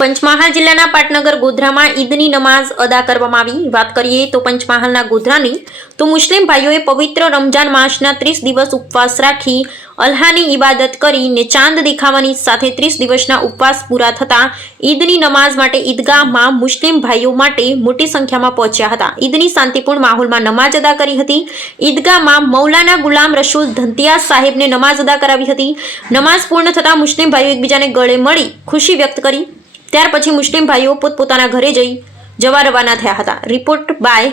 પંચમહાલ જિલ્લાના પાટનગર ગોધરામાં ઈદની નમાઝ અદા કરવામાં આવી। વાત કરીએ તો પંચમહાલના ગોધરાની તો મુસ્લિમ ભાઈઓએ પવિત્ર રમજાન માસના 30 દિવસ ઉપવાસ રાખી અલ્લાહની ઇબાદત કરીને ચાંદ દેખાવાની સાથે 30 દિવસના ઉપવાસ પૂરા થતા ઈદની નમાઝ માટે ઈદગાહમાં મુસ્લિમ ભાઈઓ માટે મોટી સંખ્યામાં પહોંચ્યા હતા। ઈદની શાંતિપૂર્ણ માહોલમાં નમાઝ અદા કરી હતી। ઈદગાહમાં મૌલાના ગુલામ રસૂલ ધંતિયાસ સાહેબને નમાઝ અદા કરાવી હતી। નમાઝ પૂર્ણ થતા મુસ્લિમ ભાઈઓ એકબીજાને ગળે મળી ખુશી વ્યક્ત કરી। ત્યાર પછી મુસ્લિમ ભાઈઓ પોતપોતાના ઘરે જવા રવાના થયા હતા। Report by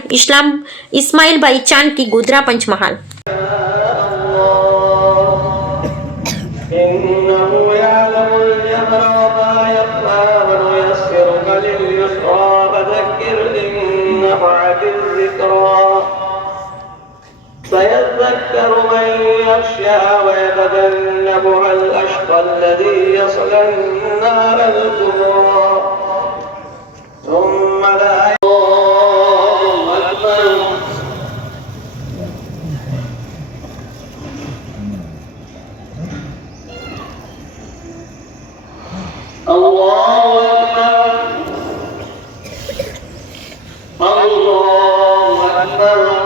Ismailbhai Chandki, Godhra, Panchmahal. سيذكر من يخشى ويتجنبها الأشقى الذي يصلى النار الكبرى ثم لا الله أكبر الله أكبر